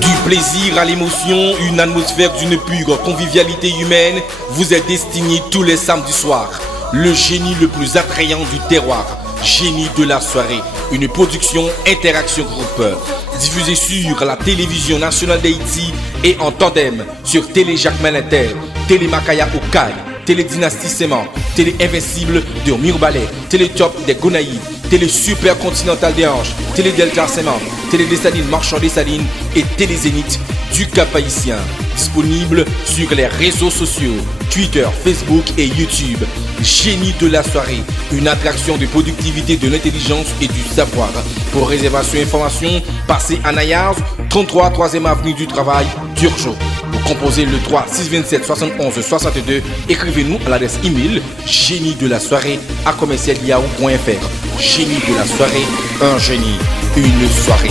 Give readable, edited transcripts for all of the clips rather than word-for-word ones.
Du plaisir à l'émotion, une atmosphère d'une pure convivialité humaine vous est destinée tous les samedis soirs. Le génie le plus attrayant du terroir, Génie de la soirée, une production Interaction Group, diffusée sur la télévision nationale d'Haïti et en tandem sur Télé Jacques Malinter, Télé Makaya Okaï, Télé Dynastie Séman, Télé Invincible de Mirbalais, Télé Top des Gonaïves, Télé Super Continental des Anges, Télé Delta Séman, Télé Dessalines Marchand Dessalines et Télé Zénith du Cap-Haïtien. Disponible sur les réseaux sociaux, Twitter, Facebook et YouTube. Génie de la soirée, une attraction de productivité, de l'intelligence et du savoir. Pour réservation et information, passez à Nayars, 33 3e avenue du Travail, Turgeot. Vous composez le 3 627 71 62. Écrivez-nous à l'adresse email génie de la soirée à commercial.yahoo.fr. Génie de la soirée, un génie, une soirée.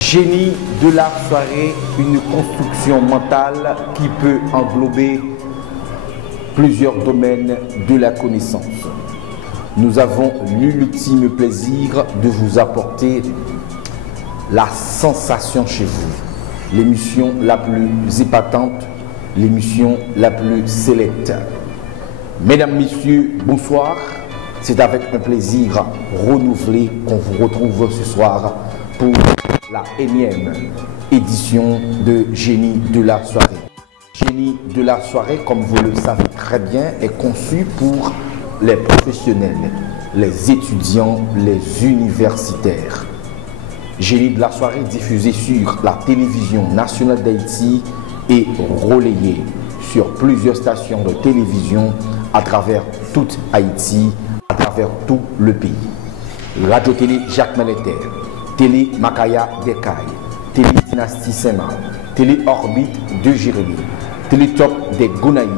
Génie de la soirée, une construction mentale qui peut englober plusieurs domaines de la connaissance. Nous avons l'ultime plaisir de vous apporter la sensation chez vous, l'émission la plus épatante, l'émission la plus sélecte. Mesdames, Messieurs, bonsoir. C'est avec un plaisir renouvelé qu'on vous retrouve ce soir pour la énième édition de Génie de la soirée. Génie de la soirée, comme vous le savez très bien, est conçu pour les professionnels, les étudiants, les universitaires. Génie de la soirée diffusé sur la télévision nationale d'Haïti et relayé sur plusieurs stations de télévision à travers toute Haïti, à travers tout le pays. Radio-Télé Jacques Malinter, Télé Makaya Dekaï, Télé Dynastie Séman, Télé Orbite de Jérémie, Télé Top des Gonaïves,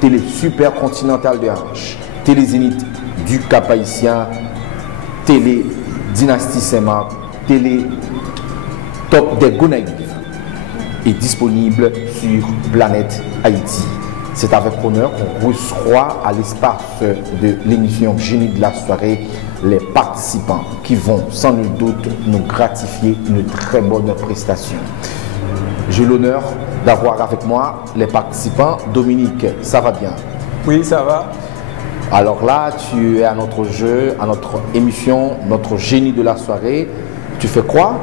Télé Super Continental de Hanche, Télé Zénith du Cap-Haïtien, Télé Dynastie Séman, Télé Top des Gonaïves est disponible sur Planète Haïti. C'est avec honneur qu'on reçoit à l'espace de l'émission Génie de la soirée les participants qui vont sans nul doute nous gratifier une très bonne prestation. J'ai l'honneur d'avoir avec moi les participants. Dominique, ça va bien? Oui, ça va. Alors là, tu es à notre jeu, à notre émission, notre Génie de la soirée. Tu fais quoi?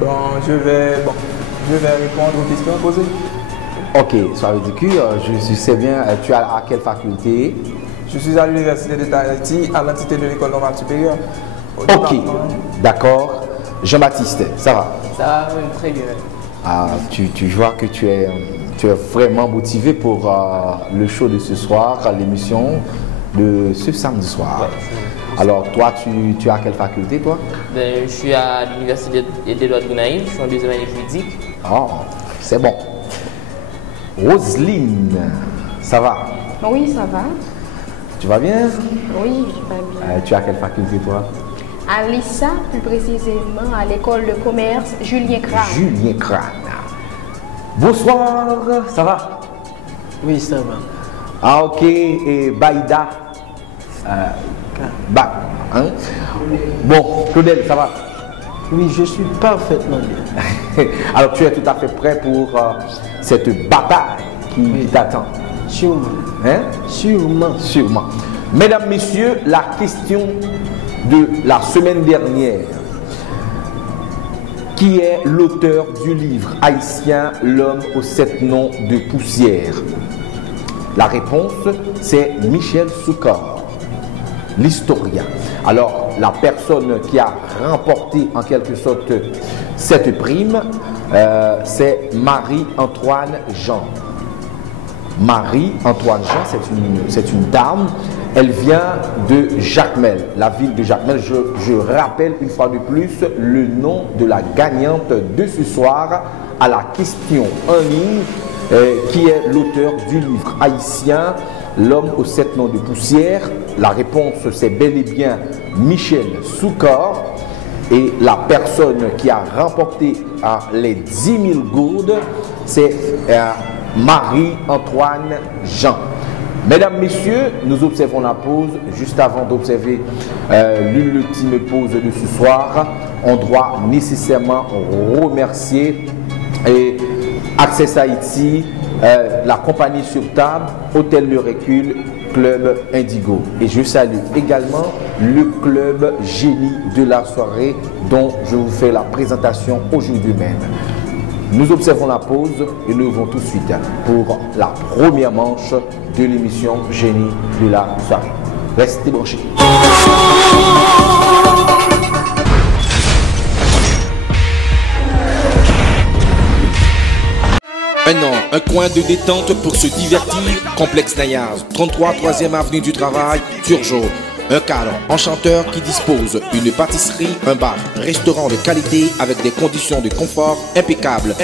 Je vais répondre aux questions posées. Ok, ça veut dire que je sais bien, tu es à quelle faculté? Je suis à l'Université d'État d'Haïti, à l'entité de l'École normale supérieure. Ok, d'accord. Jean-Baptiste, ça va? Ça va, très bien. Ah, tu vois que tu es vraiment motivé pour le show de ce soir, l'émission de ce samedi soir. Ouais, alors, toi, tu es à quelle faculté, toi? Je suis à l'Université d'Édouard Gonaïves, je suis en deuxième année juridique. Oh, c'est bon. Roselyne, ça va? Oui, ça va. Tu vas bien? Oui, je vais bien. Tu es à quelle faculté, toi? À l'ISA, plus précisément à l'école de commerce Julien Crane. Julien Crane. Bonsoir, ça va? Oui, ça va. Ah, ok. Et Baïda? Hein? Bon, Claudel, ça va? Oui, je suis parfaitement bien. Alors, tu es tout à fait prêt pour cette bataille qui t'attend? Sûrement. Hein? Sûrement. Sûrement. Mesdames, Messieurs, la question de la semaine dernière. Qui est l'auteur du livre haïtien L'homme aux 7 noms de poussière? La réponse, c'est Michel Soukor, l'historien. Alors, la personne qui a remporté en quelque sorte cette prime, c'est Marie-Antoine Jean. Marie-Antoine Jean, c'est une dame. Elle vient de Jacmel, la ville de Jacmel. Je rappelle une fois de plus le nom de la gagnante de ce soir à la question en ligne, qui est l'auteur du livre haïtien L'homme aux 7 noms de poussière. la réponse c'est bel et bien Michel Soukor. Et la personne qui a remporté les 10 000 gourdes, c'est Marie-Antoine Jean. Mesdames, Messieurs, nous observons la pause. Juste avant d'observer l'ultime pause de ce soir, on doit nécessairement remercier Access Haïti, la compagnie sur table, Hôtel Le Recul, Club Indigo. Et je salue également le club Génie de la soirée dont je vous fais la présentation aujourd'hui même. Nous observons la pause et nous revenons tout de suite pour la première manche de l'émission Génie de la soirée. Restez branchés. Maintenant, un coin de détente pour se divertir, Complexe Nayaz, 33 3e avenue du Travail, Turgeau. Un cadre enchanteur qui dispose d'une pâtisserie, un bar, restaurant de qualité avec des conditions de confort impeccables.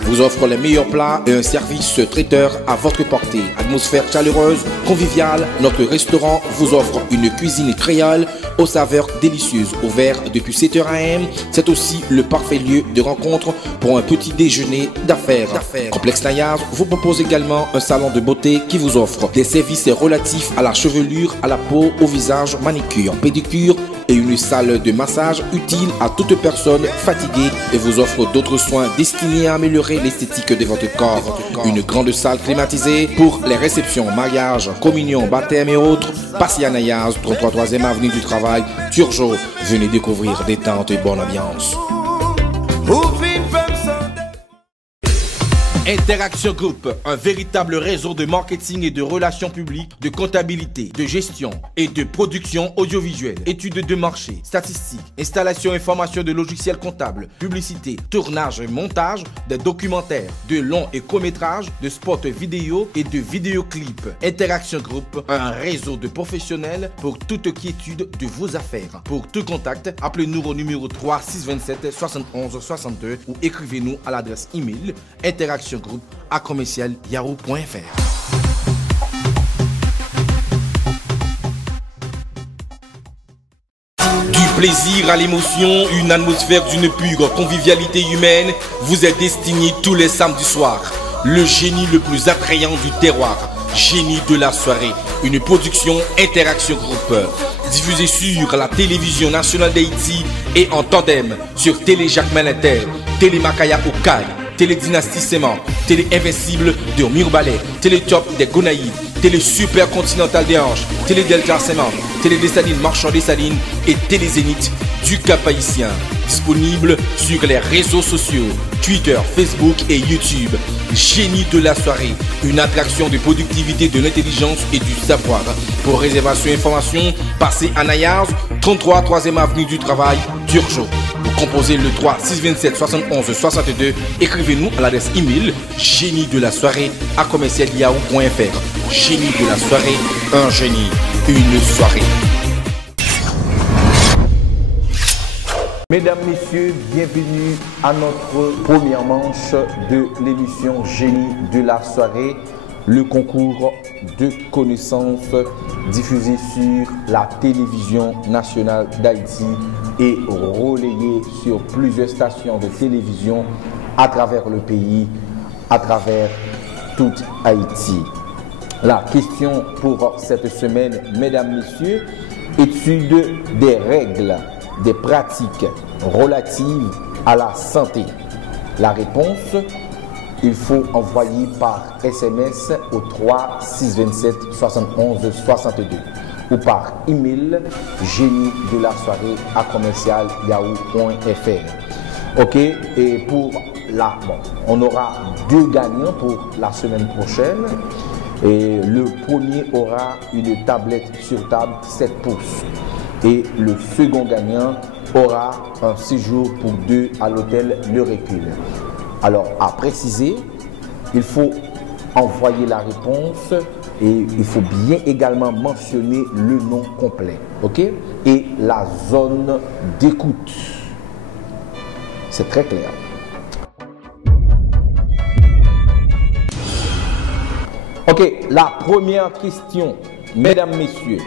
Vous offre les meilleurs plats et un service traiteur à votre portée. Atmosphère chaleureuse, conviviale, notre restaurant vous offre une cuisine créole aux saveurs délicieuses. Ouvert depuis 7h AM, c'est aussi le parfait lieu de rencontre pour un petit déjeuner d'affaires. Complexe Nayaz vous propose également un salon de beauté qui vous offre des services relatifs à la chevelure, à la peau, au visage, manicure, pédicure et une salle de massage utile à toute personne fatiguée et vous offre d'autres soins destinés à améliorer l'esthétique de votre corps. Une grande salle climatisée pour les réceptions, mariages, communions, baptêmes et autres. Passez à Nayaz, 33 3e avenue du Travail, Turgeau. Venez découvrir détente et bonne ambiance. Interaction Group, un véritable réseau de marketing et de relations publiques, de comptabilité, de gestion et de production audiovisuelle, études de marché, statistiques, installation et formation de logiciels comptables, publicité, tournage et montage, des documentaires, de longs et courts-métrages, de spots vidéo et de vidéoclips. Interaction Group, un réseau de professionnels pour toute quiétude de vos affaires. Pour tout contact, appelez-nous au numéro 3 627 71 62 ou écrivez-nous à l'adresse email interactiongroup@yahoo.fr. Du plaisir à l'émotion, une atmosphère d'une pure convivialité humaine vous est destinée tous les samedis soirs. Le génie le plus attrayant du terroir, Génie de la soirée, une production Interaction Group. Diffusée sur la télévision nationale d'Haïti et en tandem sur Télé Jacques Malinter, Télé Makaya Okaï, Télé Dynastie Séman, Télé Invincible de Mirbalais, Télé Top des Gonaïves, Télé Super Continental des Anges, Télé Delta Séman, Télé Dessalines Marchand Dessalines et Télé Zénith du Cap Haïtien. Disponible sur les réseaux sociaux, Twitter, Facebook et YouTube. Génie de la soirée, une attraction de productivité, de l'intelligence et du savoir. Pour réservation et information, passez à Nayaz, 33 3e avenue du Travail, Turgeau. Vous composez le 3 627 71 62. Écrivez-nous à l'adresse email génie de la soirée @yahoo.fr. Génie de la soirée, un génie, une soirée. Mesdames, Messieurs, bienvenue à notre première manche de l'émission Génie de la soirée, le concours de connaissances diffusé sur la télévision nationale d'Haïti et relayé sur plusieurs stations de télévision à travers le pays, à travers toute Haïti. La question pour cette semaine, mesdames, messieurs, étude des règles, des pratiques relatives à la santé. La réponse, il faut envoyer par SMS au 3 627 71 62 ou par email génie de la soirée @yahoo.fr. Ok, et pour là, on aura 2 gagnants pour la semaine prochaine. Et le premier aura une tablette sur table 7 pouces. Et le second gagnant aura un séjour pour 2 à l'hôtel Le Recul. Alors, à préciser, il faut envoyer la réponse et il faut bien également mentionner le nom complet, ok? Et la zone d'écoute. C'est très clair. Ok, la première question, mesdames, messieurs.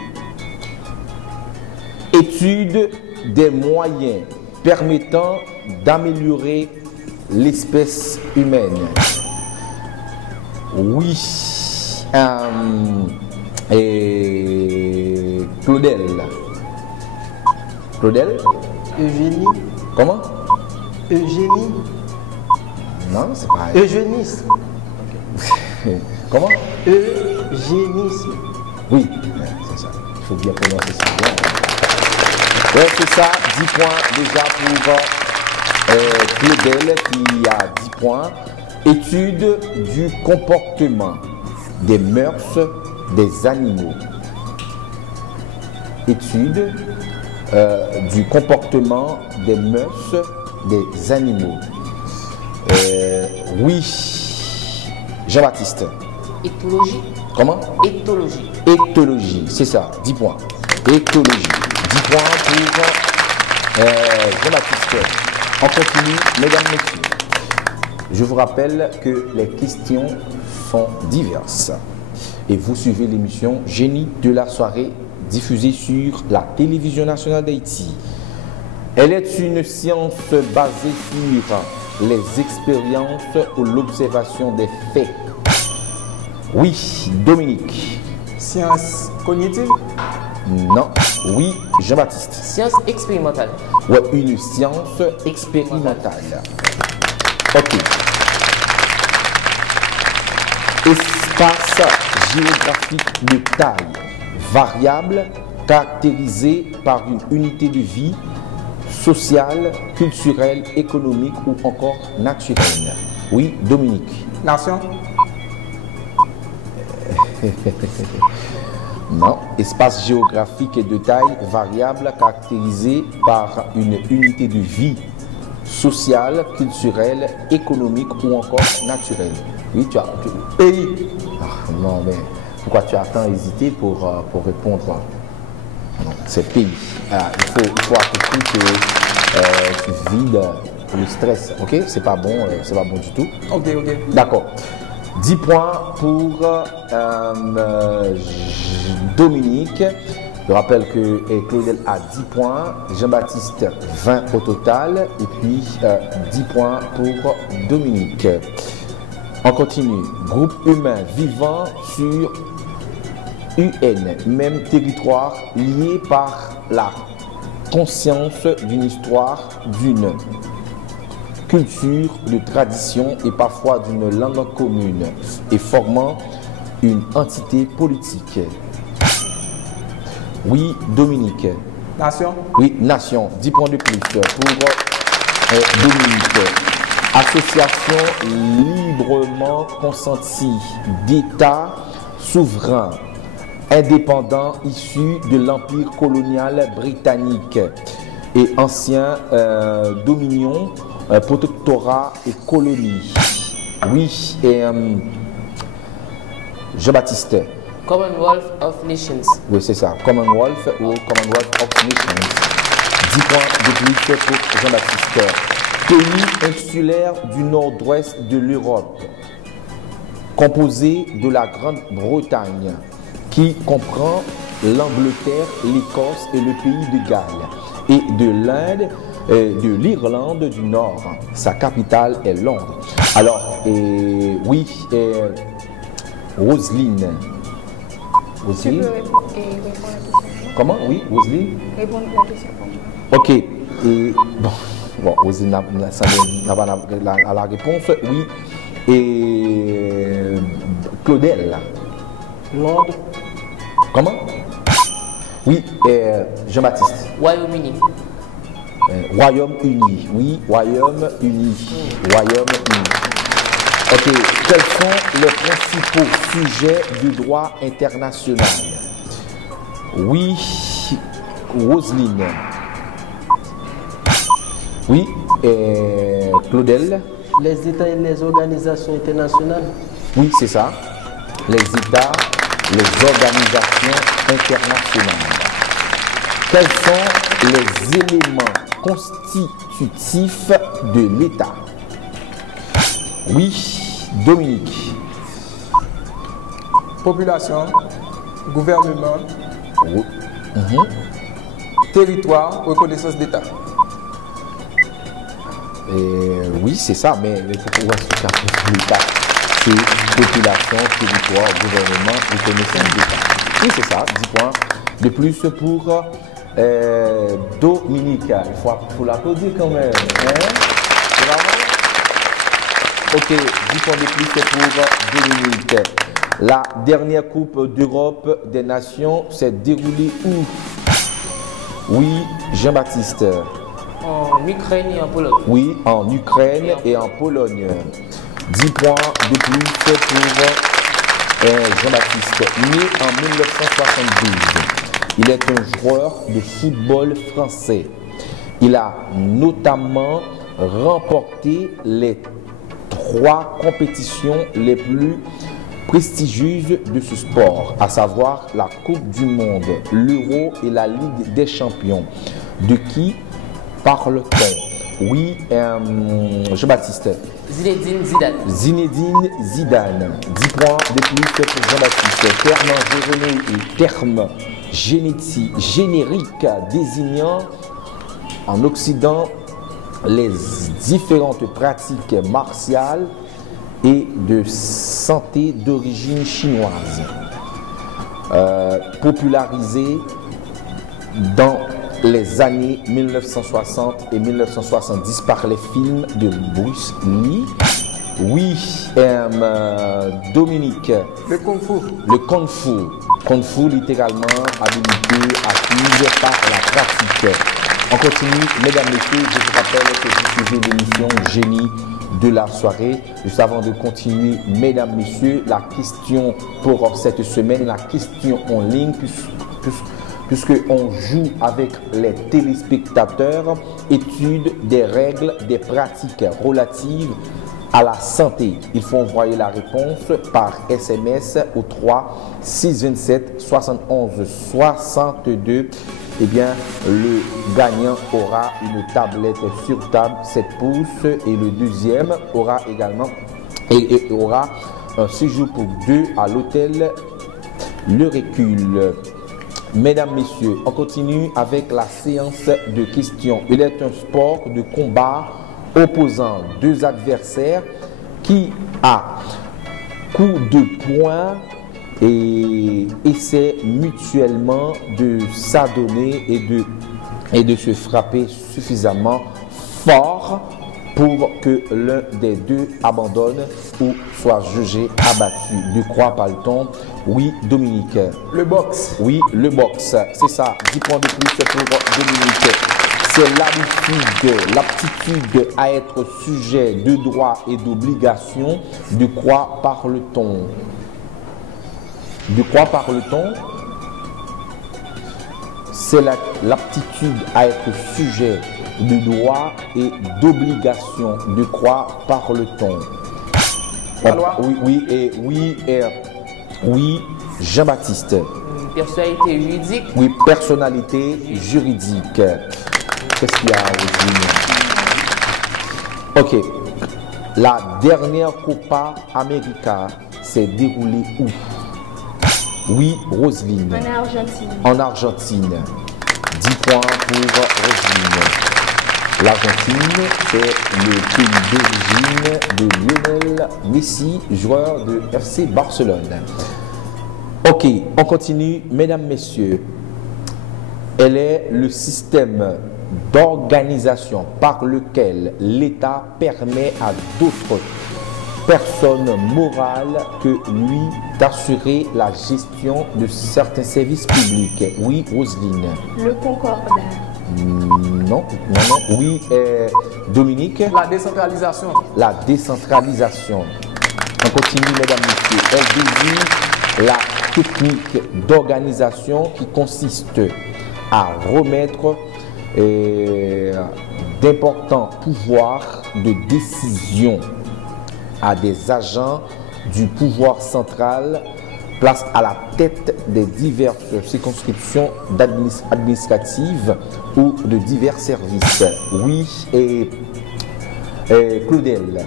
Étude des moyens permettant d'améliorer l'espèce humaine. Oui. Et Claudel. Claudel? Eugénie. Comment? Eugénie. Non, c'est pas. Eugénisme. Comment? Eugénisme. Oui, c'est ça. Il faut bien prononcer ça bien. Ouais, c'est ça. 10 points déjà pour Claudel qui a 10 points. Étude du comportement des mœurs des animaux. Étude du comportement des mœurs des animaux. Oui. Jean-Baptiste. Éthologie. Comment? Éthologie. Éthologie, c'est ça, 10 points. Éthologie, 10 points pour Jean-Baptiste. On continue, mesdames, messieurs. Je vous rappelle que les questions sont diverses. Et vous suivez l'émission Génie de la soirée diffusée sur la télévision nationale d'Haïti. Elle est une science basée sur les expériences ou l'observation des faits. Oui, Dominique. Science cognitive. Non. Oui, Jean-Baptiste. Science expérimentale. Ouais, une science expérimentale. Ok. Espace géographique de taille variable caractérisé par une unité de vie sociale, culturelle, économique ou encore naturelle. Oui, Dominique. Nation. Non, espace géographique et de taille variable caractérisé par une unité de vie sociale, culturelle, économique ou encore naturelle. Oui, tu as... Pays. Ah, non, mais pourquoi tu as tant hésité pour répondre? Non, c'est pays. Ah, il faut à tout prix que tu vides le stress, ok? C'est pas bon du tout. Ok. D'accord. 10 points pour Dominique. Je rappelle que Claudel a 10 points, Jean-Baptiste 20 au total, et puis 10 points pour Dominique. On continue. Groupe humain vivant sur UN, même territoire, lié par la conscience d'une histoire, d'une culture, de tradition et parfois d'une langue commune et formant une entité politique. Oui, Dominique. Nation. Oui, nation. 10 points de plus pour Dominique. Association librement consentie d'États souverains, indépendants issus de l'Empire colonial britannique et anciens dominions, protectorat et colonies. Oui, et Jean-Baptiste. Commonwealth of Nations. Oui, c'est ça. Commonwealth ou Commonwealth of Nations. 10 points de plus pour Jean-Baptiste. Pays insulaire du nord-ouest de l'Europe, composé de la Grande-Bretagne, qui comprend l'Angleterre, l'Écosse et le pays de Galles, et de l'Inde, de l'Irlande du Nord. Sa capitale est Londres. Alors, oui, Roselyne. Tu Roselyne? peux répondre à la question. Comment? Oui, Roselyne? Répondre à la question pour moi. Ok. Et, bon, Roselyne n'a pas la réponse. Oui. Et Claudel. Londres. Comment? Oui, Jean-Baptiste. Royaume-Uni. Royaume-Uni. Oui, Royaume-Uni. Royaume-Uni. Ok. Quels sont les principaux sujets du droit international? Oui, Roselyne. Oui, Claudel. Les États et les organisations internationales. Oui, c'est ça. Les États, les organisations internationales. Quels sont les éléments constitutifs de l'État? Oui, Dominique. Population. Gouvernement. Oui. territoire, reconnaissance d'État. Oui, c'est ça, mais pourquoi est-ce que l'État, c'est population, territoire, gouvernement, reconnaissance d'État. Oui, c'est ça, 10 points de plus pour Dominique. Il faut l'applaudir quand même. Hein? C'est vraiment? Ok, 10 points de plus pour Dominique. La dernière Coupe d'Europe des Nations s'est déroulée où? Oui, Jean-Baptiste. En Ukraine et en Pologne. Oui, en Ukraine et en Pologne. 10 points de plus pour Jean-Baptiste. Né en 1972, il est un joueur de football français. Il a notamment remporté les 3 compétitions les plus prestigieuses de ce sport, à savoir la Coupe du Monde, l'Euro et la Ligue des Champions. De qui parle-t-on? Oui, Jean-Baptiste. Zinedine Zidane. Zinedine Zidane. 10 points de plus pour Jean-Baptiste. Terme environné et terme générique désignant en Occident les différentes pratiques martiales et de santé d'origine chinoise. Popularisé dans les années 1960 et 1970 par les films de Bruce Lee. Oui, Dominique. Le Kung Fu. Le Kung Fu. Kung Fu, littéralement, habilité acquise par la pratique. On continue, mesdames, messieurs, je vous rappelle que vous suivez l'émission Génie de la soirée. Juste avant de continuer, mesdames, messieurs, la question pour cette semaine, la question en ligne, puisqu'on joue avec les téléspectateurs, étude des règles, des pratiques relatives à la santé. Il faut envoyer la réponse par SMS au 3 627 71 62. Eh bien, le gagnant aura une tablette sur table 7 pouces et le deuxième aura également aura un séjour pour 2 à l'hôtel Le Recul. Mesdames, messieurs, on continue avec la séance de questions. Il est un sport de combat opposant 2 adversaires qui, à coup de poing, et essaient mutuellement de s'adonner et de se frapper suffisamment fort pour que l'un des deux abandonne ou soit jugé abattu. De quoi parle-t-on? Oui, Dominique. Le boxe. Oui, le boxe. C'est ça. 10 points de plus pour Dominique. C'est l'aptitude à être sujet de droits et d'obligations. De quoi parle-t-on? De quoi parle-t-on? C'est l'aptitude à être sujet de droits et d'obligations. De quoi parle-t-on? Oui, Jean-Baptiste. Personnalité juridique. Oui, personnalité juridique. Qu'est-ce qu'il y a aujourd'hui? Ok. La dernière Copa América s'est déroulée où? Oui, Roselyne. En Argentine. En Argentine. 10 points pour Roselyne. L'Argentine, c'est le pays d'origine de Lionel Messi, joueur de FC Barcelone. Ok, on continue, mesdames, messieurs. Elle est le système d'organisation par lequel l'État permet à d'autres personne morale que lui d'assurer la gestion de certains services publics. Oui, Roselyne. Le concordat. Non. Oui, Dominique. La décentralisation. La décentralisation. On continue, mesdames, messieurs. Elle désigne la technique d'organisation qui consiste à remettre d'importants pouvoirs de décision à des agents du pouvoir central, place à la tête des diverses circonscriptions administratives ou de divers services. Oui, et Claudel.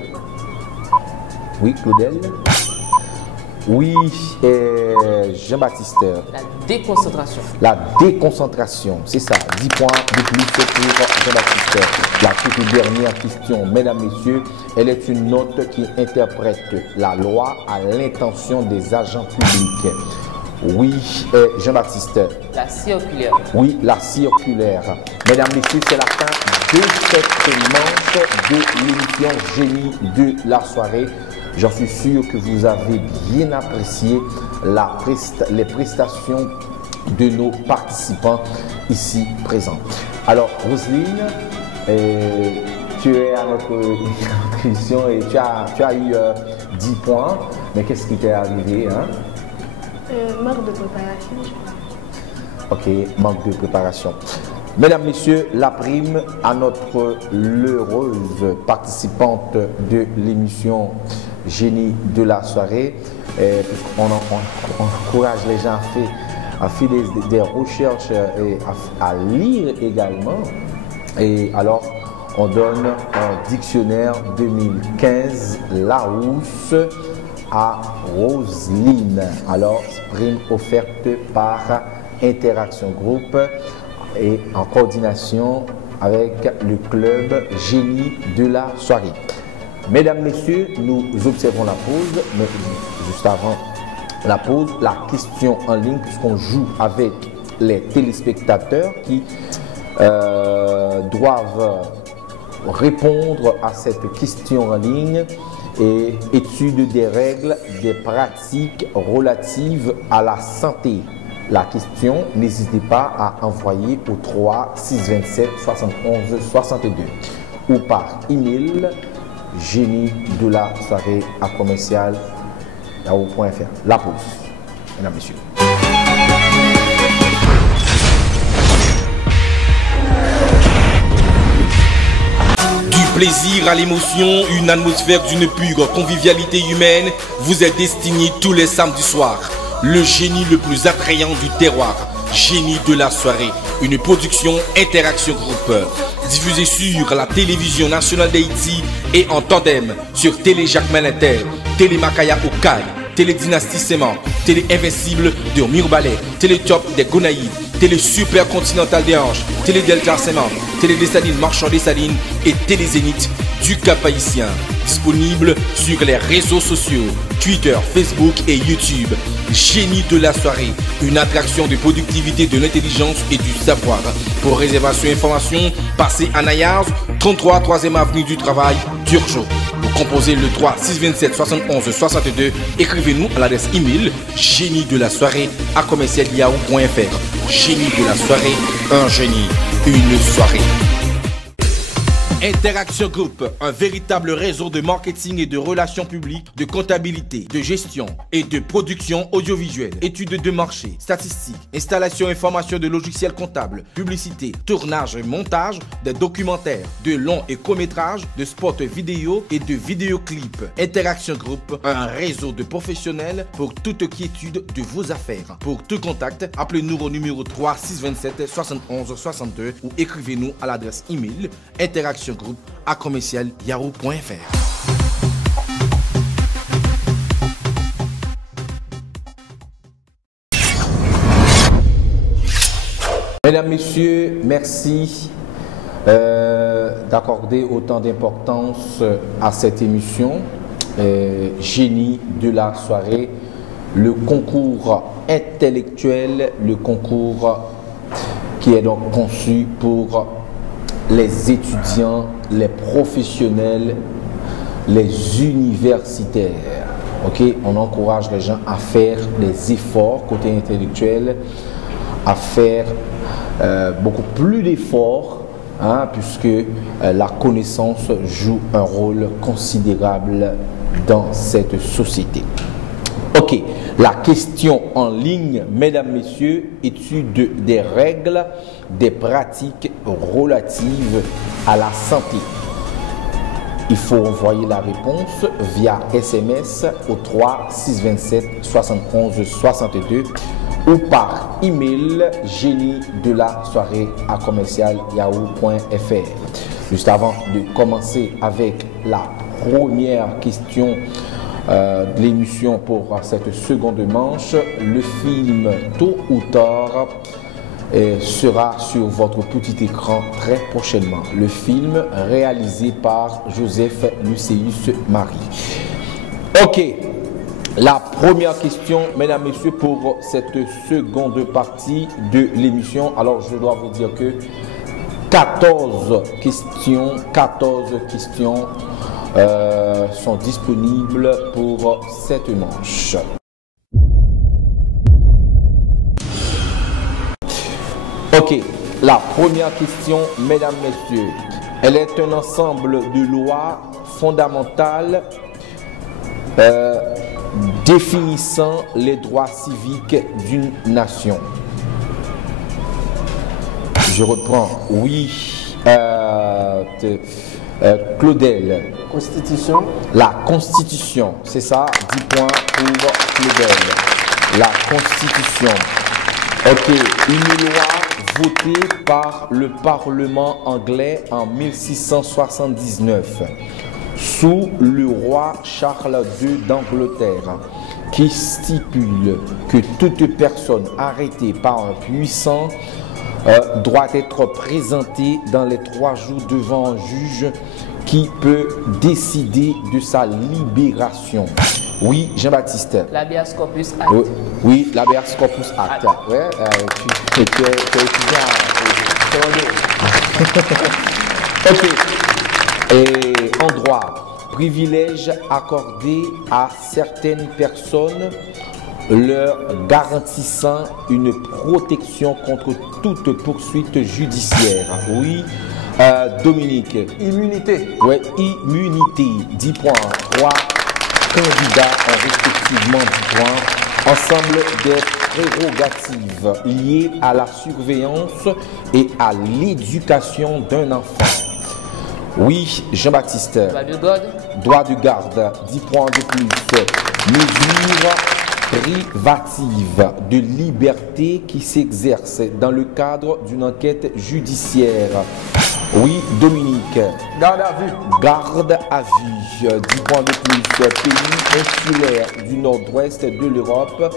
Oui, Claudel. Oui, Jean-Baptiste. La déconcentration. La déconcentration, c'est ça. 10 points de plus pour Jean-Baptiste. La toute dernière question, mesdames, messieurs, elle est une note qui interprète la loi à l'intention des agents publics. Oui, Jean-Baptiste. La circulaire. Oui, la circulaire. Mesdames, messieurs, c'est la fin de cette manche de l'émission Génie de la soirée. J'en suis sûr que vous avez bien apprécié les prestations de nos participants ici présents. Alors, Roselyne, tu es à notre inscription et tu as eu 10 points. Mais qu'est-ce qui t'est arrivé, hein? Manque de préparation, je crois. Ok, manque de préparation. Mesdames, Messieurs, la prime à notre l'heureuse participante de l'émission Génie de la soirée. On encourage les gens à faire des recherches et à lire également. Et alors, on donne un dictionnaire 2015 Larousse à Roselyne. Alors, prime offerte par Interaction Group et en coordination avec le club Génie de la soirée. Mesdames, Messieurs, nous observons la pause, mais juste avant la pause, la question en ligne, puisqu'on joue avec les téléspectateurs qui doivent répondre à cette question en ligne et étude des règles, des pratiques relatives à la santé. La question, n'hésitez pas à envoyer au 3 627 71 62 ou par email génie de la soirée à commercial yahoo.fr. La pause, mesdames, messieurs. Du plaisir à l'émotion, une atmosphère d'une pure convivialité humaine vous est destinée tous les samedis soirs. Le génie le plus attrayant du terroir, Génie de la soirée, une production Interaction Group, diffusée sur la télévision nationale d'Haïti et en tandem sur Télé Jacques Malinter, Télé Makaya Okaï, Télé Dynastie Séman, Télé Invincible de Mirbalais, Télé Top des Gonaïves, Télé Super Continental des Anges, Télé Delta Séman, Télé Dessalines Marchand Dessalines et Télé Zénith du Cap-Haïtien. Disponible sur les réseaux sociaux, Twitter, Facebook et YouTube. Génie de la soirée, une attraction de productivité, de l'intelligence et du savoir. Pour réservation et information, passez à Nayars, 33 3e avenue du Travail, Turgeot. Vous composez le 3 627 71 62. Écrivez-nous à l'adresse email génie de la soirée à commercial.yahoo.fr. Génie de la soirée, un génie, une soirée. Interaction Group, un véritable réseau de marketing et de relations publiques, de comptabilité, de gestion et de production audiovisuelle, études de marché, statistiques, installation et formation de logiciels comptables, publicité, tournage et montage, des documentaires, de longs et courts-métrages, de spots vidéo et de vidéoclips. Interaction Group, un réseau de professionnels pour toute quiétude de vos affaires. Pour tout contact, appelez-nous au numéro 3 627 71 62 ou écrivez-nous à l'adresse email Interaction Group à commercial yahoo.fr. Mesdames, Messieurs, merci d'accorder autant d'importance à cette émission. Génie de la soirée, le concours intellectuel, le concours qui est donc conçu pour les étudiants, les professionnels, les universitaires. Ok, on encourage les gens à faire des efforts côté intellectuel, à faire beaucoup plus d'efforts, hein, puisque la connaissance joue un rôle considérable dans cette société. Ok, la question en ligne, mesdames, messieurs, étude des règles, des pratiques relatives à la santé. Il faut envoyer la réponse via SMS au 3 627 71 62 ou par email génie de la soirée à commercial yahoo.fr. Juste avant de commencer avec la première question l'émission pour cette seconde manche. Le film Tôt ou tard sera sur votre petit écran très prochainement. Le film réalisé par Joseph Lucéus Marie. Ok, la première question, mesdames, messieurs, pour cette seconde partie de l'émission. Alors, je dois vous dire que 14 questions sont disponibles pour cette manche. Ok, la première question, mesdames, messieurs, elle est un ensemble de lois fondamentales définissant les droits civiques d'une nation. Je reprends. Oui, Claudel. Constitution. La Constitution, c'est ça, 10 points pour Claudel. La Constitution. Ok, une loi votée par le Parlement anglais en 1679 sous le roi Charles II d'Angleterre, qui stipule que toute personne arrêtée par un puissant doit être présentée dans les 3 jours devant un juge qui peut décider de sa libération. Oui, Jean-Baptiste. L'habeas corpus act. Oui, l'habeas corpus act. Ouais, tu es étudiant. Ok. Et en droit, privilège accordé à certaines personnes leur garantissant une protection contre toute poursuite judiciaire. Oui, Dominique. Immunité. Oui, immunité. 10 points. 3 candidats ont respectivement 10 points. Ensemble des prérogatives liées à la surveillance et à l'éducation d'un enfant. Oui, Jean-Baptiste. Droit de garde. Droit de garde, 10 points de plus. Mesures privatives de liberté qui s'exercent dans le cadre d'une enquête judiciaire. Oui, Dominique. Garde à vue. Garde à vue, 10 points de plus. Pays insulaire du nord-ouest de l'Europe,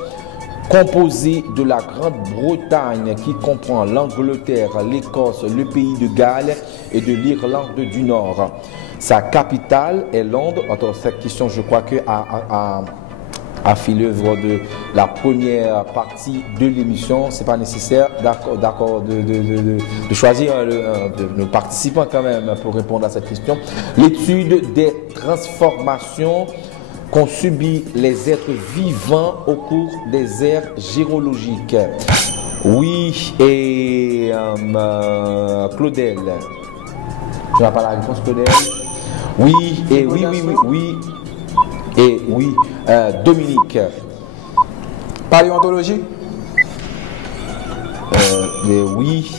composé de la Grande-Bretagne qui comprend l'Angleterre, l'Écosse, le pays de Galles et de l'Irlande du Nord. Sa capitale est Londres. Attends, cette question, je crois que a fait l'œuvre de la première partie de l'émission. C'est pas nécessaire d'accord de choisir le participant quand même pour répondre à cette question. L'étude des transformations qu'ont subi les êtres vivants au cours des ères géologiques. Oui, et Claudel. Tu n'as pas la réponse, Claudel? Oui, et oui. Et oui, Dominique. Paléontologie. Oui,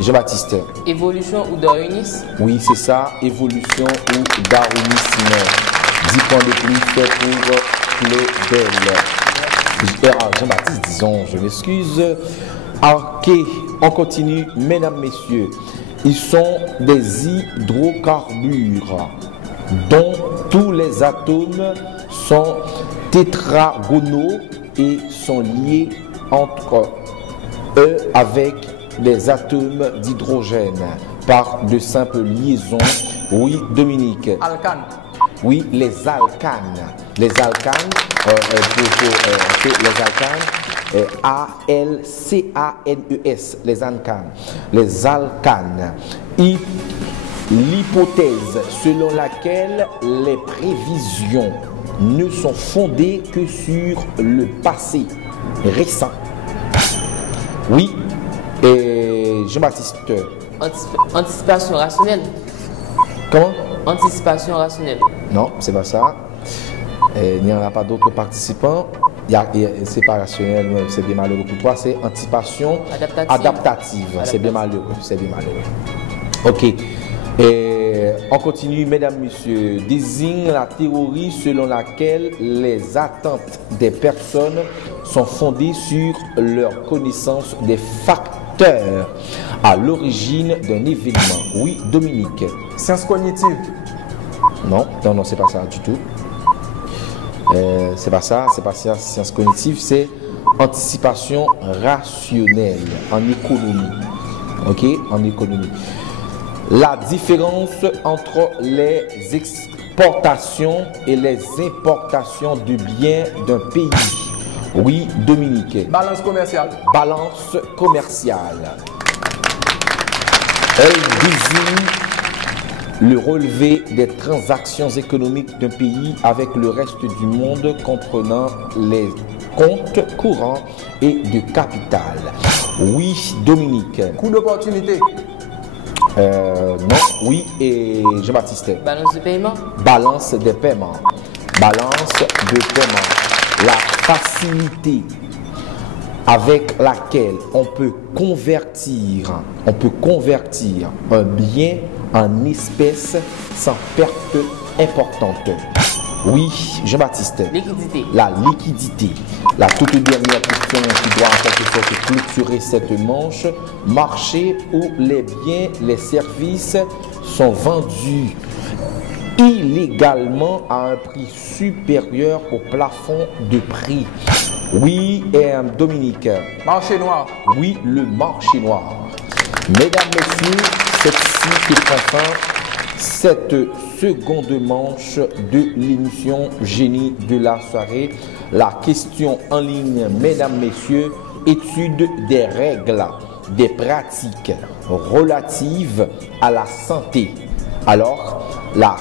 Jean-Baptiste. Évolution ou darwinisme. Oui, c'est ça, évolution ou darwinisme. 10 points de plus pour Claudel. Jean-Baptiste, disons, je m'excuse. Ok, on continue, mesdames, messieurs. Ils sont des hydrocarbures dont tous les atomes sont tétragonaux et sont liés entre eux avec des atomes d'hydrogène par de simples liaisons. Oui, Dominique. Alcane. Oui, les alcanes. Les alcanes, les alcanes, A-L-C-A-N-E-S, les alcanes. Les alcanes. L'hypothèse selon laquelle les prévisions ne sont fondées que sur le passé récent. Oui, et Jean-Baptiste. Anticipation rationnelle. Comment? Anticipation rationnelle. Non, c'est pas ça. Il n'y en a pas d'autres participants. C'est pas rationnel, c'est bien malheureux pour toi. C'est anticipation adaptative. C'est bien malheureux. C'est bien malheureux. Ok. Et on continue, mesdames, messieurs. Désigne la théorie selon laquelle les attentes des personnes sont fondées sur leur connaissance des facteurs à l'origine d'un événement. Oui, Dominique. Sciences cognitives. Non, c'est pas ça du tout. C'est pas ça, c'est pas sciences cognitives, c'est anticipation rationnelle en économie. Ok, en économie. La différence entre les exportations et les importations de biens d'un pays. Oui, Dominique. Balance commerciale. Balance commerciale. Elle désigne le relevé des transactions économiques d'un pays avec le reste du monde, comprenant les comptes courants et de capital. Oui, Dominique. Coût d'opportunité. Non, oui, et Jean-Baptiste. Balance de paiement. Balance des paiements. Balance de paiement. La facilité avec laquelle on peut convertir un bien en espèces sans perte importante. Oui, Jean-Baptiste. Liquidité. La liquidité. La toute dernière question qui doit en quelque sorte clôturer cette manche. Marché où les biens, les services sont vendus illégalement à un prix supérieur au plafond de prix. Oui, Dominique. Marché noir. Oui, le marché noir. Mesdames, messieurs, c'est ici qui prend fin cette seconde manche de l'émission Génie de la soirée. La question en ligne, mesdames, messieurs, étude des règles, des pratiques relatives à la santé. Alors, la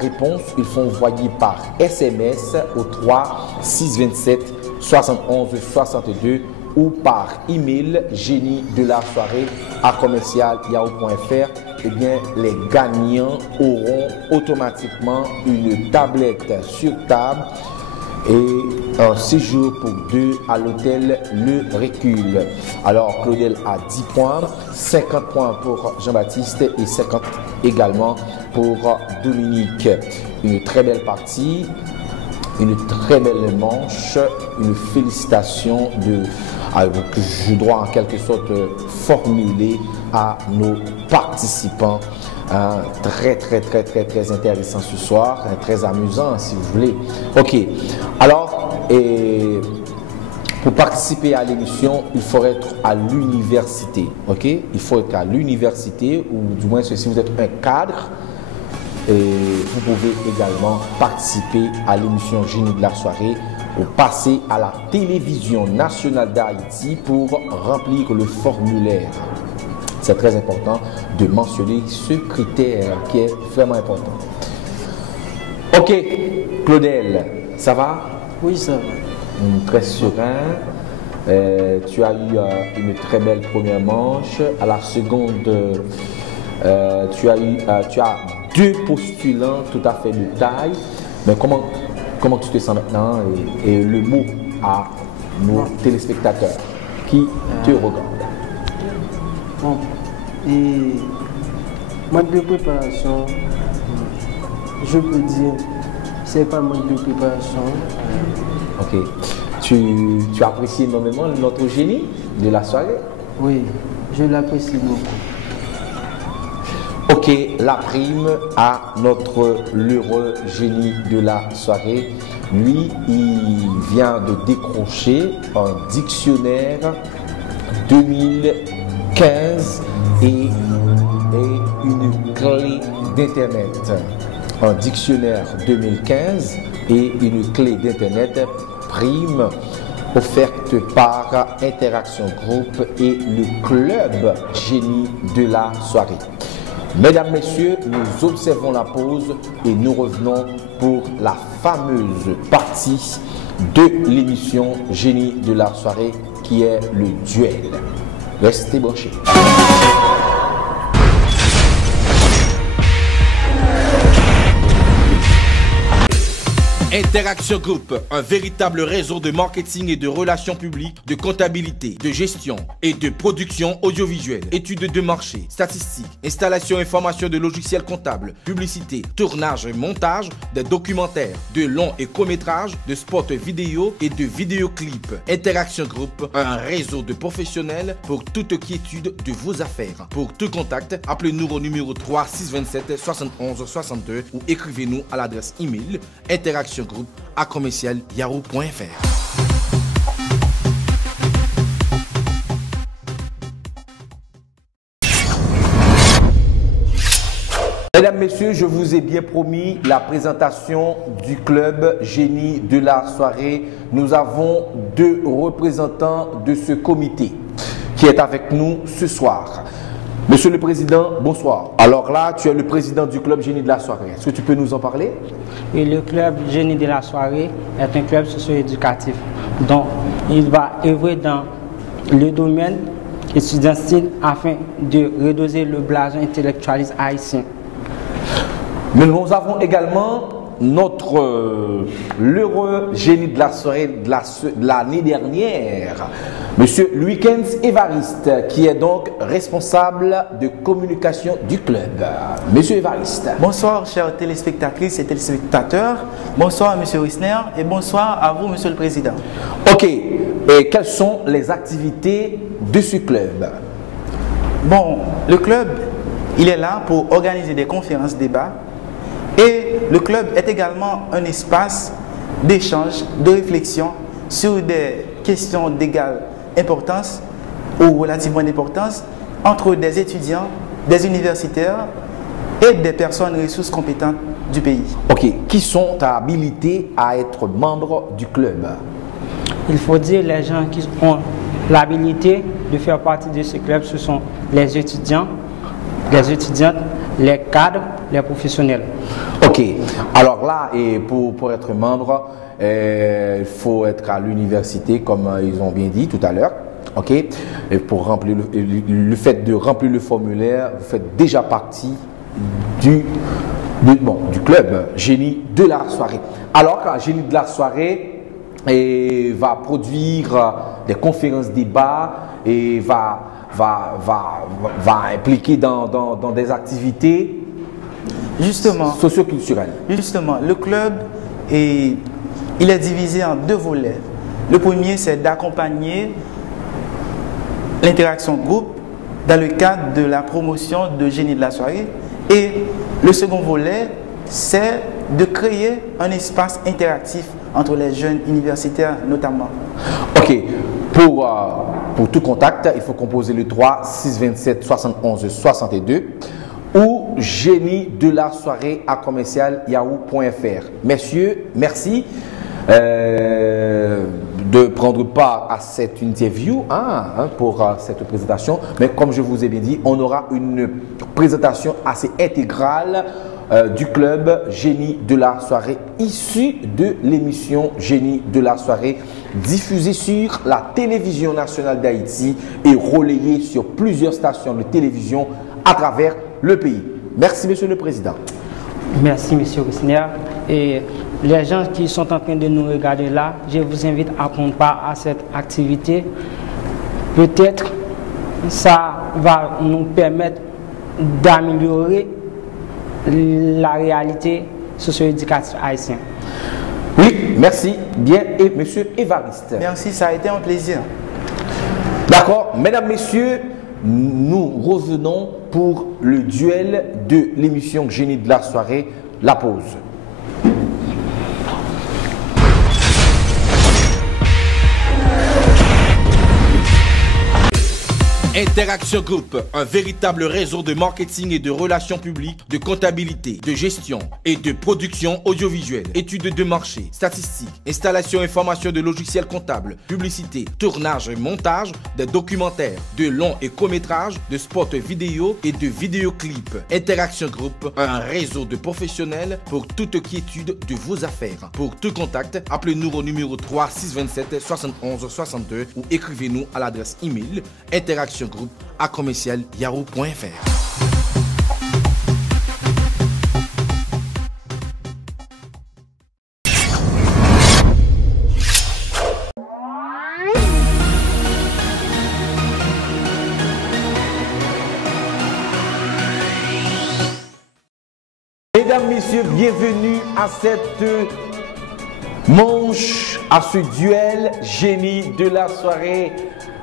réponse, il faut envoyer par SMS au 3 627 71 62 ou par email génie de la soirée à commercial.yahoo.fr. Eh bien, les gagnants auront automatiquement une tablette sur table et un séjour pour 2 à l'hôtel Le Recul. Alors, Claudel a 10 points, 50 points pour Jean-Baptiste et 50 également pour Dominique. Une très belle partie, une très belle manche, une félicitation que je dois en quelque sorte formuler à nos participants. Très intéressant ce soir, très amusant si vous voulez. Ok, alors pour participer à l'émission, il faut être à l'université. Ok, il faut être à l'université, ou du moins si vous êtes un cadre, et vous pouvez également participer à l'émission Génie de la soirée ou passer à la télévision nationale d'Haïti pour remplir le formulaire. C'est très important de mentionner ce critère qui est vraiment important. Ok, Claudel, ça va? Oui, ça va. Très serein. Tu as eu une très belle première manche. À la seconde, tu as 2 postulants tout à fait de taille. Mais comment tu te sens maintenant et le mot à nos téléspectateurs qui te regardent? Bon, et manque de préparation, je peux dire, c'est pas manque de préparation. Ok. Tu apprécies énormément notre génie de la soirée? Oui, je l'apprécie beaucoup. Ok, la prime à notre l'heureux génie de la soirée. Lui, il vient de décrocher un dictionnaire 2015 et une clé d'Internet. Un dictionnaire 2015 et une clé d'Internet prime offerte par Interaction Group et le club Génie de la soirée. Mesdames, messieurs, nous observons la pause et nous revenons pour la fameuse partie de l'émission Génie de la soirée qui est le duel. Restez branchés. Interaction Group, un véritable réseau de marketing et de relations publiques, de comptabilité, de gestion et de production audiovisuelle, études de marché, statistiques, installation et formation de logiciels comptables, publicité, tournage et montage, des documentaires, de longs et courts-métrages, de spots vidéo et de vidéoclips. Interaction Group, un réseau de professionnels pour toute quiétude de vos affaires. Pour tout contact, appelez-nous au numéro 3 627 71 62 ou écrivez-nous à l'adresse email interaction interactiongroup@yahoo.fr. Mesdames, Messieurs, je vous ai bien promis la présentation du club Génie de la soirée. Nous avons 2 représentants de ce comité qui est avec nous ce soir. Monsieur le Président, bonsoir. Alors là, tu es le président du club Génie de la soirée. Est-ce que tu peux nous en parler? Et le club Génie de la soirée est un club socio-éducatif. Donc, il va œuvrer dans le domaine étudiantil afin de redoser le blason intellectualiste haïtien. Mais nous avons également notre l'heureux génie de la soirée de l'année dernière, Monsieur Louis-Kenz Évariste, qui est donc responsable de communication du club. Monsieur Évariste. Bonsoir, chers téléspectatrices et téléspectateurs. Bonsoir, Monsieur Wissner, et bonsoir à vous, Monsieur le Président. Ok, et quelles sont les activités de ce club? Bon, le club, il est là pour organiser des conférences, débats. Et le club est également un espace d'échange, de réflexion sur des questions d'égale importance ou relativement d'importance entre des étudiants, des universitaires et des personnes ressources compétentes du pays. Ok, qui sont habilités à être membres du club? Il faut dire les gens qui ont l'habilité de faire partie de ce club, ce sont les étudiants, les étudiantes, les cadres, les professionnels. Ok, alors là, et pour être membre, il faut être à l'université, comme ils ont bien dit tout à l'heure. Ok, et pour remplir le fait de remplir le formulaire, vous faites déjà partie du club Génie de la soirée. Alors, Génie de la soirée va produire des conférences débats et va impliquer dans des activités socioculturelles. Justement, le club il est divisé en 2 volets. Le premier, c'est d'accompagner l'interaction groupe dans le cadre de la promotion de Génie de la soirée. Et le second volet, c'est de créer un espace interactif entre les jeunes universitaires notamment. Ok. Pour tout contact, il faut composer le 3 627 71 62 ou génie de la soirée à commercial.yahoo.fr. Messieurs, merci de prendre part à cette interview pour cette présentation. Mais comme je vous ai bien dit, on aura une présentation assez intégrale du club Génie de la soirée, issu de l'émission Génie de la soirée, diffusée sur la télévision nationale d'Haïti et relayée sur plusieurs stations de télévision à travers le pays. Merci, Monsieur le Président. Merci, Monsieur Wissner. Et les gens qui sont en train de nous regarder là, je vous invite à prendre part à cette activité. Peut-être ça va nous permettre d'améliorer la réalité socio-éducative haïtienne. Oui, merci bien. Et Monsieur Évariste. Merci, ça a été un plaisir. D'accord, mesdames, messieurs, nous revenons pour le duel de l'émission Génie de la soirée, la pause. Interaction Group, un véritable réseau de marketing et de relations publiques, de comptabilité, de gestion et de production audiovisuelle, études de marché, statistiques, installation et formation de logiciels comptables, publicité, tournage et montage, des documentaires, de longs et courts-métrages, de spots vidéo et de vidéoclips. Interaction Group, un réseau de professionnels pour toute quiétude de vos affaires. Pour tout contact, appelez-nous au numéro 3 627 71 62 ou écrivez-nous à l'adresse email interactiongroup@yahoo.fr. Mesdames, messieurs, bienvenue à cette manche, à ce duel Génie de la soirée.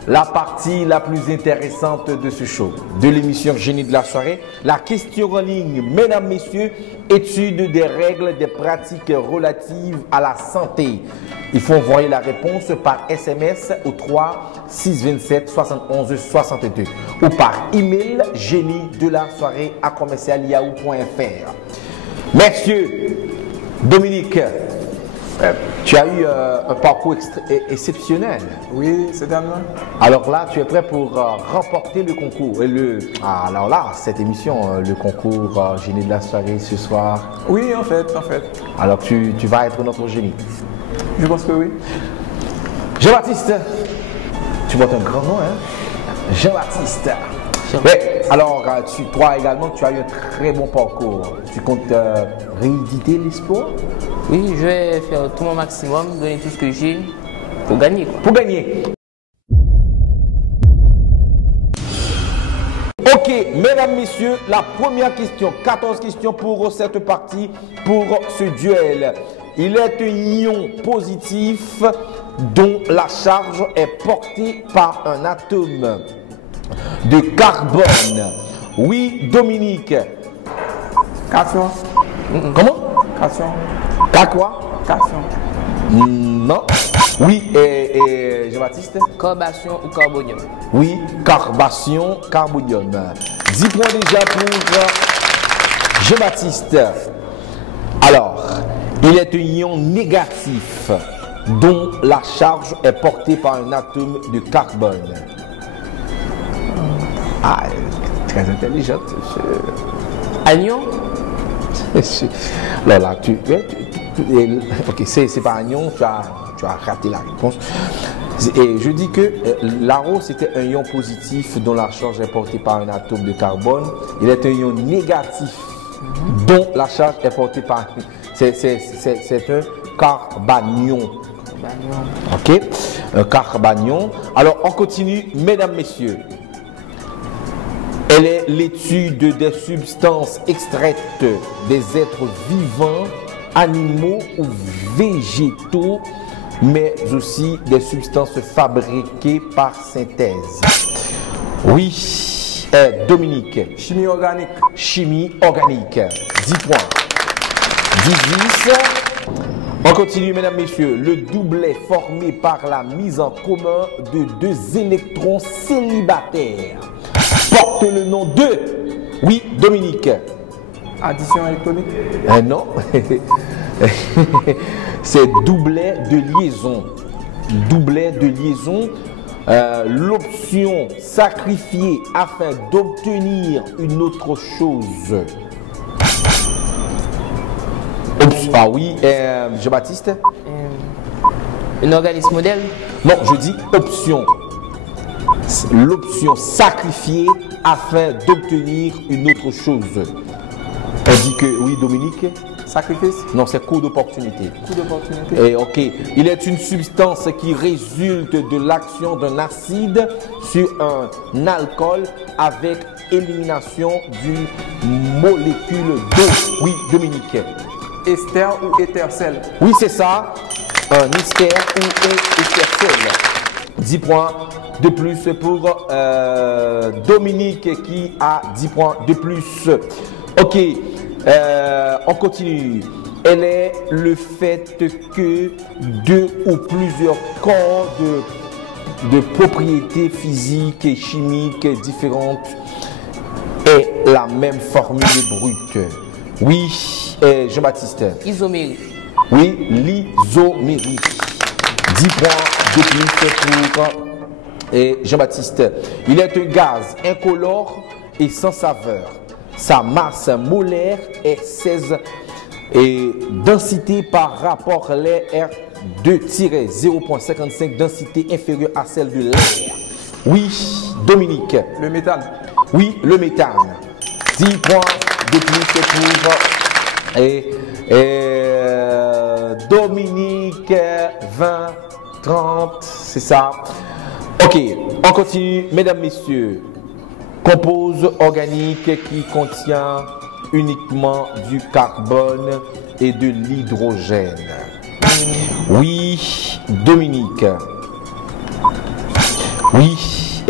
la partie la plus intéressante de ce show, de l'émission Génie de la soirée. La question en ligne, mesdames, messieurs, étude des règles des pratiques relatives à la santé. Il faut envoyer la réponse par SMS au 3 627 71 62 ou par email génie de la soirée à commercial.yahoo.fr. Messieurs, Dominique, tu as eu un parcours exceptionnel. Oui, certainement. Alors là, tu es prêt pour remporter le concours. Alors là, cette émission, le concours Génie de la soirée ce soir. Oui, en fait. Alors tu vas être notre génie. Je pense que oui. Jean-Baptiste, tu portes un grand nom, hein? Jean-Baptiste. Ouais, alors, toi également, tu as eu un très bon parcours. Tu comptes rééditer l'espoir? Oui, je vais faire tout mon maximum, donner tout ce que j'ai pour gagner. Pour gagner. Ok, mesdames, messieurs, la première question, 14 questions pour cette partie, pour ce duel. Il est un ion positif dont la charge est portée par un atome de carbone. Oui, Dominique. Cation. Comment? Cation. Quoi? Cation. Non. Oui, et Jean-Baptiste? Carbation ou carbonium? Oui, carbation, carbonium. 10 points déjà pour Jean-Baptiste. Alors, il est un ion négatif dont la charge est portée par un atome de carbone. Ah, très intelligente. Anion? Là, ok, c'est pas anion, tu as raté la réponse. Et je dis que l'aro, c'était un ion positif dont la charge est portée par un atome de carbone. Il est un ion négatif dont la charge est portée par... C'est un carbanion. Ok, un carbanion. Alors, on continue, mesdames, messieurs. Elle est l'étude des substances extraites des êtres vivants, animaux ou végétaux, mais aussi des substances fabriquées par synthèse. Oui, Dominique. Chimie organique. Chimie organique. 10 points. 18. On continue, mesdames, messieurs. Le doublet formé par la mise en commun de deux électrons célibataires porte le nom de... Oui, Dominique. Addition électronique. Non. C'est doublet de liaison. Doublet de liaison. L'option sacrifiée afin d'obtenir une autre chose. Ah oui, Jean-Baptiste. Un organisme modèle? Non, je dis option. L'option sacrifiée afin d'obtenir une autre chose. On dit que, oui, Dominique. Sacrifice? Non, c'est coût d'opportunité. Coût d'opportunité. Et ok, il est une substance qui résulte de l'action d'un acide sur un alcool avec élimination d'une molécule d'eau. Oui, Dominique. Ester ou étercelle? Oui, c'est ça. Un ester ou un étercelle. 10 points de plus pour Dominique qui a 10 points de plus. Ok, on continue. Elle est le fait que deux ou plusieurs corps de propriétés physiques et chimiques différentes aient la même formule brute. Oui, Jean-Baptiste. Isomérie. Oui, l'isomérie. 10 points de plus pour Jean-Baptiste. Il est un gaz incolore et sans saveur. Sa masse molaire est 16 et densité par rapport à l'air est 2-0,55, densité inférieure à celle de l'air. Oui, Dominique. Le méthane. Oui, le méthane. 10 points de plus pour Dominique. 20, 30, c'est ça. Ok, on continue, mesdames, messieurs. Compose organique qui contient uniquement du carbone et de l'hydrogène. Oui, Dominique. Oui,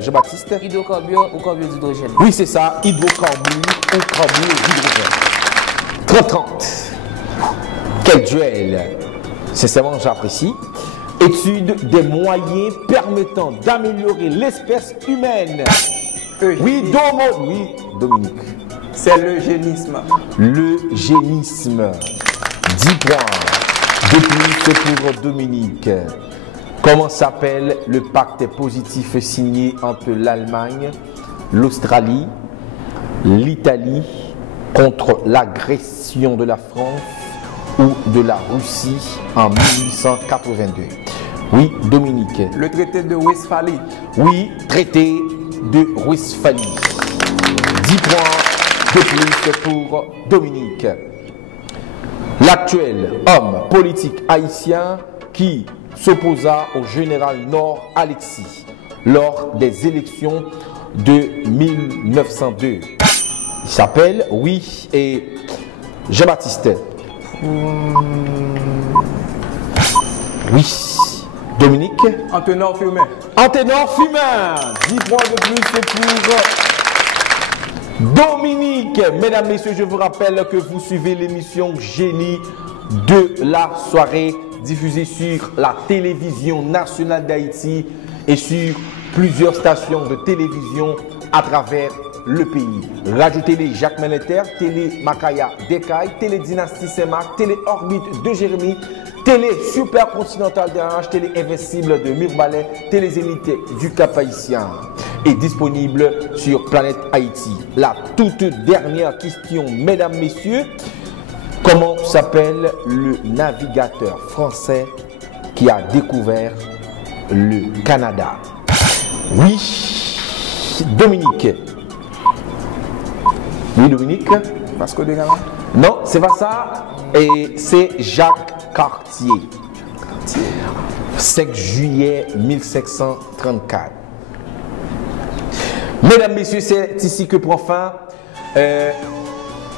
Jean-Baptiste. Hydrocarbures ou carbures d'hydrogène? Oui, c'est ça, hydrocarbures ou carbures d'hydrogène. 30-30. Quel duel. Sincèrement, j'apprécie. Étude des moyens permettant d'améliorer l'espèce humaine. Oui, Dominique. C'est l'eugénisme. L'eugénisme. 10 points. De plus pour Dominique. Comment s'appelle le pacte positif signé entre l'Allemagne, l'Australie, l'Italie contre l'agression de la France ou de la Russie en 1882? Oui, Dominique. Le traité de Westphalie. Oui, traité de Westphalie. 10 points de plus pour Dominique. L'actuel homme politique haïtien qui s'opposa au général Nord Alexis lors des élections de 1902. Il s'appelle, oui, et Jean-Baptiste. Oui, Dominique. Anténor Fumain. Anténor Fumain. 10 points de plus pour Dominique. Mesdames, messieurs, je vous rappelle que vous suivez l'émission Génie de la soirée, diffusée sur la télévision nationale d'Haïti et sur plusieurs stations de télévision à travers le pays. Radio Télé Jacques Ménéter, Télé Makaya d'Ekaï, Télé Dynastie Saint-Marc, Télé Orbite de Jérémy, Télé Supercontinental d'Arrache, Télé Invincible de Mirbalet, Télé Zénith du Cap-Haïtien. Est disponible sur Planète Haïti. La toute dernière question, mesdames, messieurs. Comment s'appelle le navigateur français qui a découvert le Canada? Oui, Dominique. Oui, Dominique. Vasco de Gama. Non, c'est pas ça. Et c'est Jacques Cartier. 5 juillet 1534. Mesdames, messieurs, c'est ici que prend fin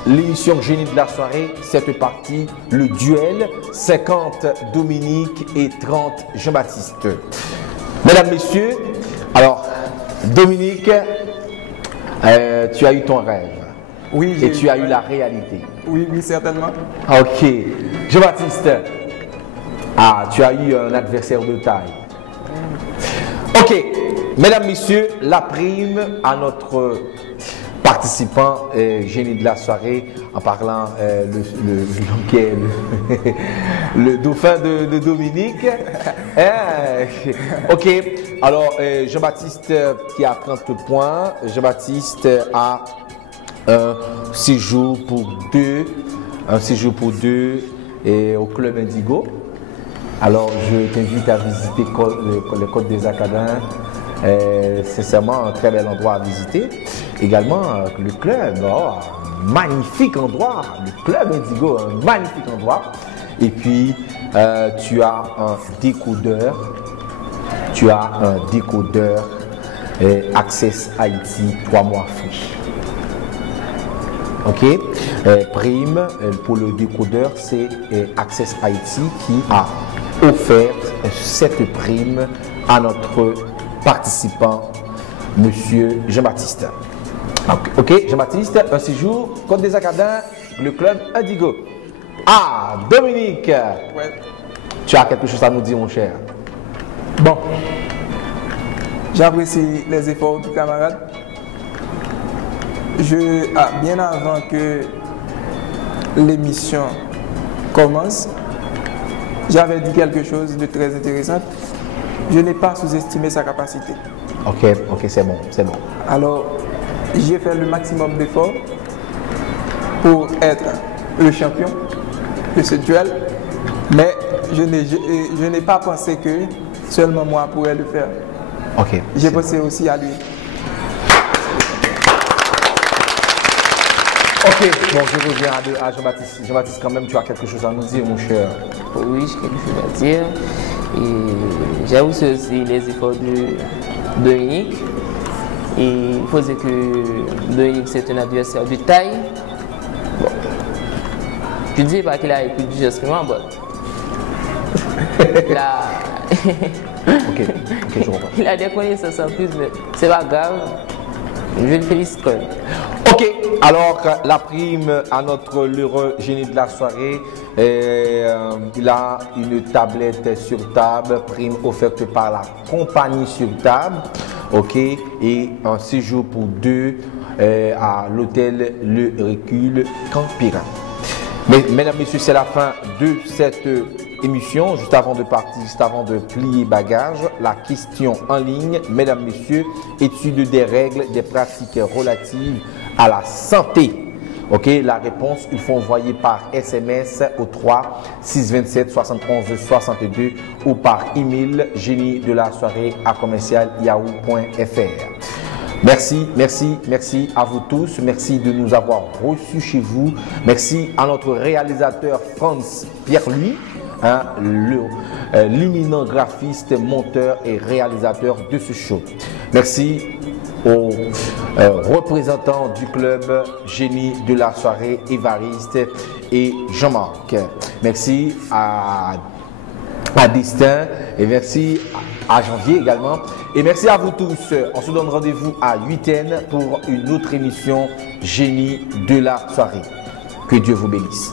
l'émission Génie de la soirée. Cette partie, le duel, 50 Dominique et 30 Jean-Baptiste. Mesdames, messieurs, alors, Dominique, tu as eu ton rêve. Oui, et tu as eu la réalité. Oui, oui, certainement. Ok. Jean-Baptiste, tu as eu un adversaire de taille. Ok. Mesdames, messieurs, la prime à notre participant génie de la soirée en parlant le dauphin de Dominique. Ok. Alors, Jean-Baptiste qui a 30 points. Jean-Baptiste a un séjour pour deux et au Club Indigo. Alors, je t'invite à visiter le Côte des Acadins. Sincèrement, un très bel endroit à visiter. Également, le club, magnifique endroit. Le Club Indigo, un magnifique endroit. Et puis, tu as un décodeur. Access Haïti 3 mois free. Ok, prime pour le décodeur, c'est Access Haïti qui a offert cette prime à notre participant, monsieur Jean-Baptiste. Ok, Jean-Baptiste, un séjour, Côte des Acadins, le Club Indigo. Dominique, Ouais. tu as quelque chose à nous dire, mon cher? Bon, j'apprécie les efforts du camarade. Bien avant que l'émission commence, j'avais dit quelque chose de très intéressant. Je n'ai pas sous-estimé sa capacité. Ok, c'est bon. Alors, j'ai fait le maximum d'efforts pour être le champion de ce duel, mais je n'ai pas pensé que seulement moi pourrais le faire. Ok. J'ai pensé aussi à lui. Ok, bon, je reviens à Jean-Baptiste. Jean-Baptiste, quand même, tu as quelque chose à nous dire, mon cher. Oui, j'ai quelque chose à dire. Et j'avoue aussi les efforts de Dominique. Et il faut dire que Dominique, c'est un adversaire de taille. Bon. Je ne dis pas qu'il a plus de geste que moi, mais là, Ok, je comprends. Il a des connaissances en plus, mais c'est pas grave. Je le félicite quand même. Ok, alors la prime à notre l'heureux génie de la soirée, il a une tablette sur table, prime offerte par la compagnie sur table, ok, et un séjour pour deux à l'hôtel Le Recul Campiran. Mesdames, Messieurs, c'est la fin de cette émission. Juste avant de partir, juste avant de plier bagage, la question en ligne, Mesdames, Messieurs, étude des règles, des pratiques relatives à la santé. Ok, la réponse, il faut envoyer par SMS au 3 627 71 62 ou par email génie de la soirée à commercial.yahoo.fr. Merci, merci, merci à vous tous. Merci de nous avoir reçus chez vous. Merci à notre réalisateur Franz Pierre-Louis, hein, l'éminent graphiste, monteur et réalisateur de ce show. Merci aux représentants du club Génie de la soirée, Évariste et Jean-Marc. Merci à Destin et merci à Janvier également. Et merci à vous tous. On se donne rendez-vous à 8h pour une autre émission Génie de la soirée. Que Dieu vous bénisse.